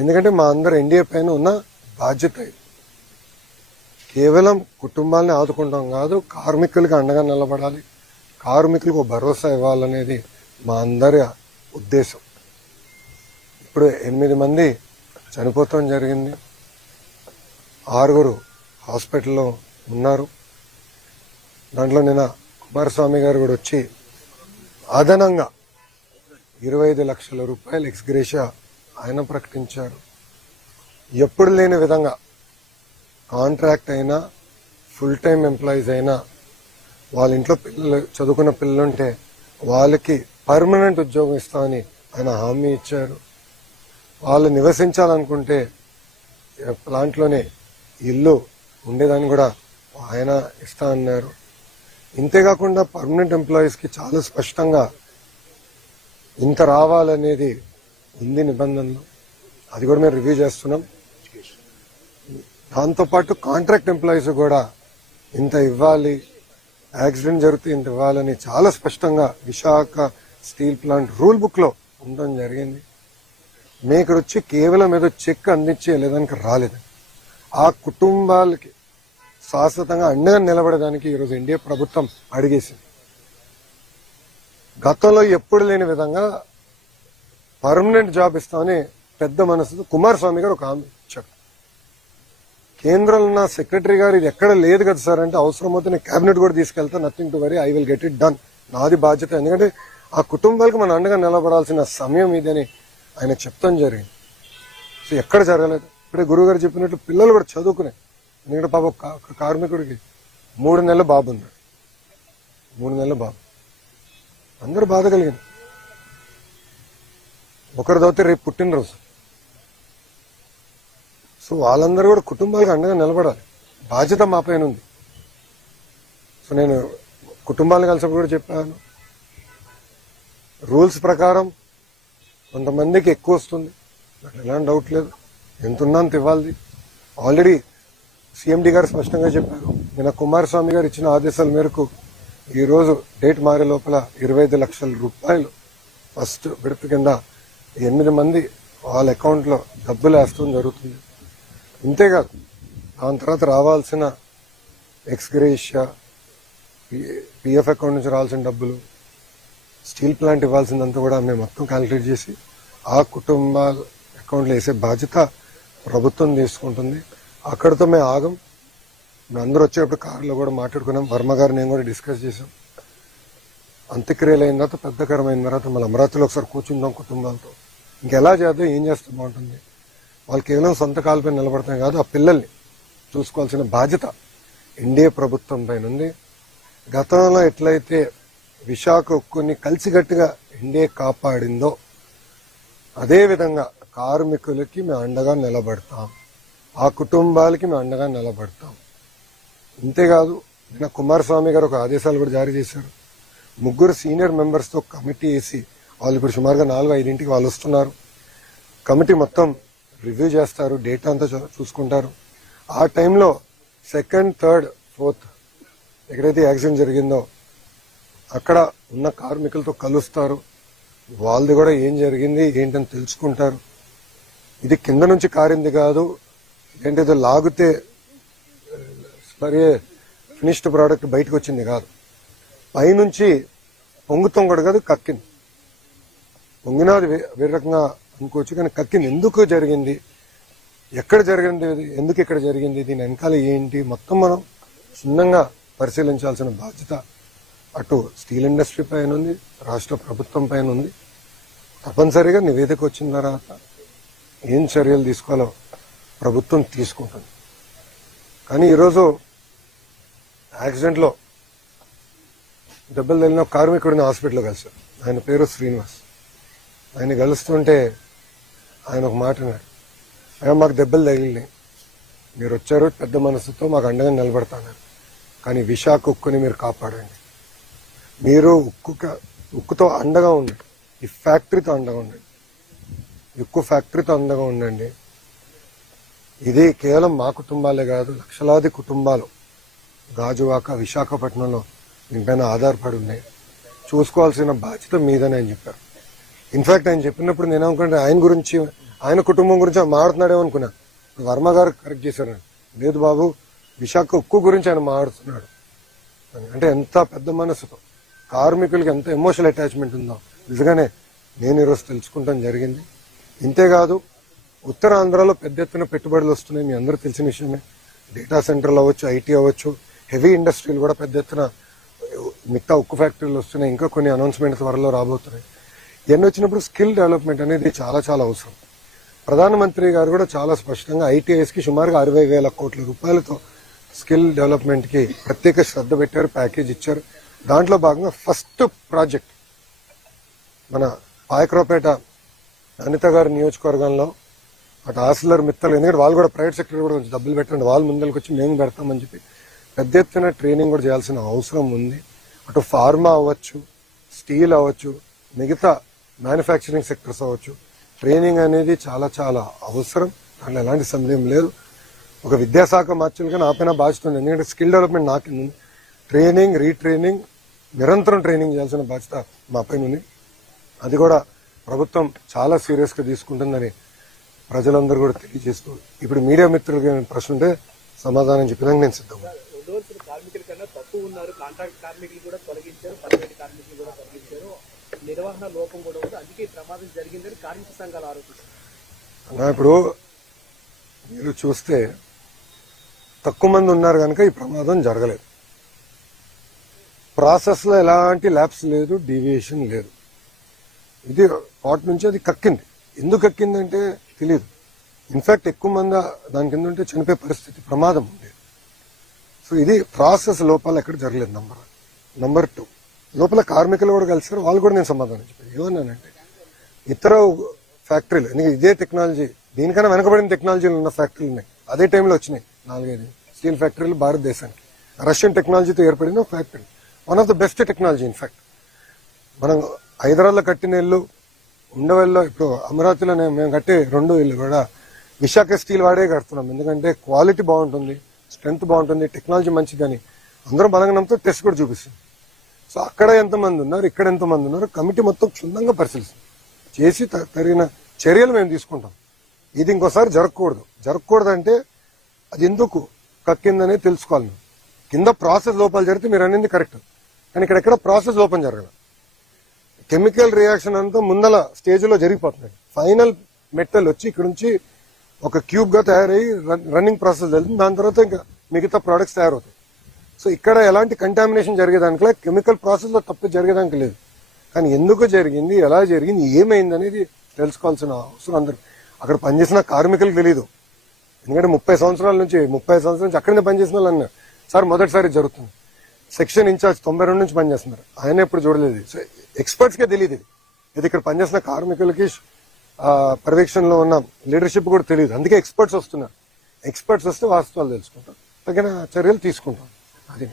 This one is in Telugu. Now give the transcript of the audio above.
ఎందుకంటే మా అందరు ఎన్డీఏ పైన ఉన్న బాధ్యత ఇది. కేవలం కుటుంబాలని ఆదుకుంటాం కాదు, కార్మికులకి అండగా నిలబడాలి, కార్మికులకు భరోసా ఇవ్వాలనేది మా అందరి ఉద్దేశం. ఇప్పుడు 8 మంది చనిపోవటం జరిగింది, 6 హాస్పిటల్లో ఉన్నారు. దాంట్లో నిన్న కుమారస్వామి గారు కూడా వచ్చి అదనంగా 25 లక్షల రూపాయలు ఎక్స్గ్రేషియా ఆయన ప్రకటించారు. ఎప్పుడు లేని విధంగా కాంట్రాక్ట్ అయినా ఫుల్ టైం ఎంప్లాయీస్ అయినా వాళ్ళ ఇంట్లో పిల్లలు చదువుకున్న పిల్లలుంటే వాళ్ళకి పర్మనెంట్ ఉద్యోగం ఇస్తామని ఆయన హామీ ఇచ్చారు. వాళ్ళు నివసించాలనుకుంటే ప్లాంట్లోనే ఇల్లు ఉండేదాన్ని కూడా ఆయన ఇస్తా అన్నారు. ఇంతేకాకుండా పర్మనెంట్ ఎంప్లాయీస్కి చాలా స్పష్టంగా ఇంత రావాలనేది ఉంది నిబంధనలు, అది కూడా మేము రివ్యూ చేస్తున్నాం. దాంతోపాటు కాంట్రాక్ట్ ఎంప్లాయీస్ కూడా ఇంత ఇవ్వాలి, యాక్సిడెంట్ జరిగితే ఇంత ఇవ్వాలని చాలా స్పష్టంగా Visakha steel plant rule book లో ఉండడం జరిగింది. మేము ఇక్కడ వచ్చి కేవలం ఏదో చెక్ అందించే లేదానికి రాలేదు. ఆ కుటుంబాలకి శాశ్వతంగా అండగా నిలబడడానికి ఈరోజు ఎన్డీఏ ప్రభుత్వం అడిగేసింది. గతంలో ఎప్పుడు లేని విధంగా పర్మనెంట్ జాబ్ ఇస్తామని పెద్ద మనసుతో కుమారస్వామి గారు ఒక హామీ ఇచ్చారు. కేంద్రంలో ఉన్న సెక్రటరీ గారు ఇది ఎక్కడ లేదు కదా సార్ అంటే, అవసరమైతే నేను కేబినెట్ కూడా తీసుకెళ్తా, nothing to worry, I will get it done, నాది బాధ్యత. ఎందుకంటే ఆ కుటుంబాలకు మన అండగా నిలబడాల్సిన సమయం ఇదని ఆయన చెప్తాం జరిగింది. సో ఎక్కడ జరగలేదు. ఇప్పుడే గురువు గారు చెప్పినట్లు పిల్లలు కూడా చదువుకునే, ఎందుకంటే పాప కార్మికుడికి 3 నెలల బాబు ఉన్నాడు, 3 నెలల బాబు, అందరూ బాధ కలిగింది. ఒకరి దోతే రేపు పుట్టినరోజు. సో వాళ్ళందరూ కూడా కుటుంబాలకు అండగా నిలబడాలి, బాధ్యత మా పైన ఉంది. సో నేను కుటుంబాలను కలిసి కూడా చెప్పాను, రూల్స్ ప్రకారం కొంతమందికి ఎక్కువ వస్తుంది, నాకు ఎలాంటి డౌట్ లేదు, ఎంత ఉన్నా అంత ఇవ్వాలి. ఆల్రెడీ సీఎండీ గారు స్పష్టంగా చెప్పారు. నిన్న కుమారస్వామి గారు ఇచ్చిన ఆదేశాల మేరకు ఈరోజు డేట్ మారే లోపల 25 లక్షల రూపాయలు ఫస్ట్ విడత కింద 8 మంది వాళ్ళ అకౌంట్లో డబ్బులు వేస్తూ జరుగుతుంది. ఇంతేకాదు దాని తర్వాత రావాల్సిన ఎక్స్గ్రేషియా, పిఎఫ్ అకౌంట్ నుంచి రావాల్సిన డబ్బులు, స్టీల్ ప్లాంట్ ఇవ్వాల్సిందంతా కూడా మేము మొత్తం క్యాలిక్యులేట్ చేసి ఆ కుటుంబాల అకౌంట్లో వేసే బాధ్యత ప్రభుత్వం తీసుకుంటుంది. అక్కడితో మేము ఆగం. మేము అందరూ వచ్చేటప్పుడు కారులో కూడా మాట్లాడుకున్నాం, వర్మ గారు నేను కూడా డిస్కస్ చేసాం. అంత్యక్రియలు అయిన తర్వాత పెద్దకరమైన తర్వాత మళ్ళీ అమరావతిలో ఒకసారి కూర్చుందాం కుటుంబాలతో, ఇంకెలా చేద్దాం, ఏం చేస్తే బాగుంటుంది. వాళ్ళు కేవలం సొంత కాలపై నిలబడతాం కాదు, ఆ పిల్లల్ని చూసుకోవాల్సిన బాధ్యత ఎన్డీఏ ప్రభుత్వం పైన ఉంది. గతంలో ఎట్లయితే విశాఖ ఉక్కుని కలిసికట్టుగా ఎన్డీఏ కాపాడిందో అదేవిధంగా కార్మికులకి మేము అండగా నిలబడతాం, ఆ కుటుంబాలకి మేము అండగా నిలబడతాం. ఇంతేకాదు నిన్న కుమారస్వామి గారు ఒక ఆదేశాలు కూడా జారీ చేశారు. 3 సీనియర్ మెంబర్స్తో కమిటీ వేసి, వాళ్ళు ఇప్పుడు సుమారుగా 4-5 వాళ్ళు వస్తున్నారు. కమిటీ మొత్తం రివ్యూ చేస్తారు, డేటా అంతా చూసుకుంటారు. ఆ టైంలో 2nd, 3rd, 4th ఎక్కడైతే యాక్సిడెంట్ జరిగిందో అక్కడ ఉన్న కార్మికులతో కలుస్తారు, వాళ్ళది కూడా ఏం జరిగింది ఏంటని తెలుసుకుంటారు. ఇది కింద నుంచి కారింది కాదు, ఏంటేదో లాగితే ఫినిష్డ్ ప్రోడక్ట్ బయటకు వచ్చింది కాదు, పైనుంచి పొంగుతాం కూడా కాదు, కక్కింది. పొంగినది వేరే రకంగా అనుకోవచ్చు, కానీ కక్కింది. ఎందుకు జరిగింది, ఎక్కడ జరిగింది, ఎందుకు ఇక్కడ జరిగింది, దీని వెనకాల ఏంటి, మొత్తం మనం క్షుణ్ణంగా పరిశీలించాల్సిన బాధ్యత అటు స్టీల్ ఇండస్ట్రీ పైన ఉంది, రాష్ట్ర ప్రభుత్వం పైన ఉంది. తప్పనిసరిగా నివేదిక వచ్చిన తర్వాత ఏం చర్యలు తీసుకోవాలో ప్రభుత్వం తీసుకుంటుంది. కానీ ఈరోజు యాక్సిడెంట్లో దెబ్బలు తగిలిన కార్మికుడిని హాస్పిటల్లో కలిశారు. ఆయన పేరు శ్రీనివాస్. ఆయన కలుస్తుంటే ఆయన ఒక మాట అన్నాడు, అయ్యా మాకు దెబ్బలు తగిలినాయి, మీరు వచ్చారు పెద్ద మనసుతో మాకు అండగా నిలబడతాను, కానీ విశాఖ ఉక్కుని మీరు కాపాడండి, మీరు ఉక్కుతో అండగా ఉండండి, ఈ ఫ్యాక్టరీతో అండగా ఉండండి, ఉక్కు ఫ్యాక్టరీతో అండగా ఉండండి. ఇది కేవలం మా కుటుంబాలే కాదు, లక్షలాది కుటుంబాలు గాజువాక విశాఖపట్నంలో దీనిపైన ఆధారపడి ఉన్నాయి, చూసుకోవాల్సిన బాధ్యత మీదని ఆయన చెప్పారు. ఇన్ఫాక్ట్ ఆయన చెప్పినప్పుడు నేను అనుకుంటే ఆయన గురించి ఆయన కుటుంబం గురించి మాట్లాడుతున్నాడేమో అనుకున్నా. వర్మ గారు కరెక్ట్ చేశారు, లేదు బాబు విశాఖ ఉక్కు గురించి ఆయన మాట్లాడుతున్నాడు అని. అంటే ఎంత పెద్ద మనసుతో కార్మికులకి ఎంత ఎమోషనల్ అటాచ్మెంట్ ఉందో నిజంగానే నేను ఈరోజు తెలుసుకుంటాం జరిగింది. ఇంతేకాదు ఉత్తరాంధ్రలో పెద్ద ఎత్తున పెట్టుబడులు వస్తున్నాయి, మీ అందరూ తెలిసిన విషయమే. డేటా సెంటర్లు అవ్వచ్చు, ఐటీ అవ్వచ్చు, హెవీ ఇండస్ట్రీలు కూడా పెద్ద ఎత్తున మిగతా ఉక్కు ఫ్యాక్టరీలు వస్తున్నాయి. ఇంకా కొన్ని అనౌన్స్మెంట్ త్వరలో రాబోతున్నాయి. ఇవన్నీ వచ్చినప్పుడు స్కిల్ డెవలప్మెంట్ అనేది చాలా చాలా అవసరం. ప్రధానమంత్రి గారు కూడా చాలా స్పష్టంగా ఐటీఐస్ కి సుమారుగా 60,000 కోట్ల రూపాయలతో స్కిల్ డెవలప్మెంట్ కి ప్రత్యేక శ్రద్ధ పెట్టారు, ప్యాకేజ్ ఇచ్చారు. దాంట్లో భాగంగా ఫస్ట్ ప్రాజెక్ట్ మన పాయకరావుపేట అనిత గారి నియోజకవర్గంలో అటు ఆసిలర్ మిత్తలు, ఎందుకంటే వాళ్ళు కూడా ప్రైవేట్ సెక్టర్ కూడా కొంచెం డబ్బులు పెట్టండి, వాళ్ళు ముందరికి వచ్చి మేము పెడతామని చెప్పి పెద్ద ఎత్తున ట్రైనింగ్ కూడా చేయాల్సిన అవసరం ఉంది. అటు ఫార్మా అవ్వచ్చు, స్టీల్ అవ్వచ్చు, మిగతా మ్యానుఫ్యాక్చరింగ్ సెక్టర్స్ అవ్వచ్చు, ట్రైనింగ్ అనేది చాలా చాలా అవసరం. దాంట్లో ఎలాంటి సందేహం లేదు. ఒక విద్యాశాఖ మార్చులుగా నా పైన బాధ్యత ఉంది, ఎందుకంటే స్కిల్ డెవలప్మెంట్ నా కింద ఉంది. ట్రైనింగ్, రీట్రైనింగ్, నిరంతరం ట్రైనింగ్ చేయాల్సిన బాధ్యత మా పైన ఉంది. అది కూడా ప్రభుత్వం చాలా సీరియస్ గా తీసుకుంటుందని ప్రజలందరూ కూడా తెలియజేస్తూ, ఇప్పుడు మీడియా మిత్రులకి ప్రశ్న ఉంటే సమాధానం చెప్పడానికి నేను సిద్ధంగా. కార్మికుల కన్నా తక్కువ ఉన్నారు, కాంట్రాక్ట్ కార్మికులు కూడా తొలగించారు, పర్మనెంట్ కార్మికులు కూడా తొలగించారు, నిర్వహణ లోపం కూడా ఉంది, అందుకే ప్రమాదం జరిగిందని కార్మిక సంఘాలు ఆరోపిస్తారు. ఇప్పుడు మీరు చూస్తే తక్కువ మంది ఉన్నారు కనుక ఈ ప్రమాదం జరగలేదు. ప్రాసెస్ లో ఎలాంటి ల్యాబ్స్ లేదు, డీవియేషన్ లేదు. ఇది వాటి నుంచి అది కక్కింది. ఎందుకు కక్కిందంటే తెలియదు. ఇన్ఫాక్ట్ ఎక్కువ మంది దాని కింద ఉంటే చనిపోయే పరిస్థితి, ప్రమాదం ఉండేది. సో ఇది ప్రాసెస్ లోపల ఎక్కడ జరగలేదు. నంబర్ 2, లోపల కార్మికులు కూడా కలిసారు, వాళ్ళు కూడా నేను సమాధానం చెప్పాను. ఏమన్నానంటే ఇతర ఫ్యాక్టరీలు, ఎందుకంటే ఇదే టెక్నాలజీ, దీనికన్నా వెనకబడిన టెక్నాలజీలు ఉన్న ఫ్యాక్టరీలు ఉన్నాయి, అదే టైంలో వచ్చినాయి 4-5 స్టీల్ ఫ్యాక్టరీలు భారతదేశానికి. రష్యన్ టెక్నాలజీతో ఏర్పడిన factory, one of the best technology. In fact మనం హైదరాబాద్లో కట్టిన ఇల్లు, ఉండవల్లో ఇప్పుడు అమరావతిలో మేము కట్టే 2 ఇల్లు కూడా విశాఖ స్టీల్ వాడే కడుతున్నాం. ఎందుకంటే క్వాలిటీ బాగుంటుంది, స్ట్రెంత్ బాగుంటుంది, టెక్నాలజీ మంచిదని అందరూ బలంగా నమ్ముతూ టెస్ట్ కూడా చూపిస్తుంది. సో అక్కడ ఎంతమంది ఉన్నారు, ఇక్కడ ఎంతమంది ఉన్నారు, కమిటీ మొత్తం క్షుణ్ణంగా పరిశీలిస్తుంది. చేసి తగిన చర్యలు మేము తీసుకుంటాం. ఇది ఇంకోసారి జరగకూడదంటే అది ఎందుకు కక్కిందనే తెలుసుకోవాలి. కింద ప్రాసెస్ లోపాలు జరిగితే మీరు అనేది కరెక్ట్, కానీ ఇక్కడ ప్రాసెస్ లోపం జరగదు. కెమికల్ రియాక్షన్ అంతా ముందల స్టేజ్ లో జరిగిపోతున్నాయి. ఫైనల్ మెటల్ వచ్చి ఇక్కడ నుంచి ఒక క్యూబ్ గా తయారయ్యి రన్నింగ్ ప్రాసెస్ జరుగుతుంది. దాని తర్వాత ఇంకా మిగతా ప్రొడక్ట్స్ తయారవుతాయి. సో ఇక్కడ ఎలాంటి కంటామినేషన్ జరిగేదానికి, కెమికల్ ప్రాసెస్ లో తప్పు జరిగేదానికి లేదు. కానీ ఎందుకు జరిగింది, ఎలా జరిగింది, ఏమైంది అనేది తెలుసుకోవాల్సిన అవసరం అందరు. అక్కడ పనిచేసిన కార్మికులకు తెలియదు. ఎందుకంటే 30 సంవత్సరాల నుంచి అక్కడనే పనిచేసిన వాళ్ళు అన్నారు, సార్ మొదటిసారి జరుగుతుంది. సెక్షన్ ఇన్ఛార్జ్ 92 నుంచి పనిచేస్తున్నారు, ఆయన ఎప్పుడు చూడలేదు. సో ఎక్స్పర్ట్స్ కే తెలియదు ఇది ఇక్కడ పనిచేసిన కార్మికులకి పర్యవేక్షణలో ఉన్న లీడర్షిప్ కూడా తెలియదు. అందుకే ఎక్స్పర్ట్స్ వస్తున్నారు. ఎక్స్పర్ట్స్ వస్తే వాస్తవాలు తెలుసుకుంటాం, తగిన చర్యలు తీసుకుంటాం. అది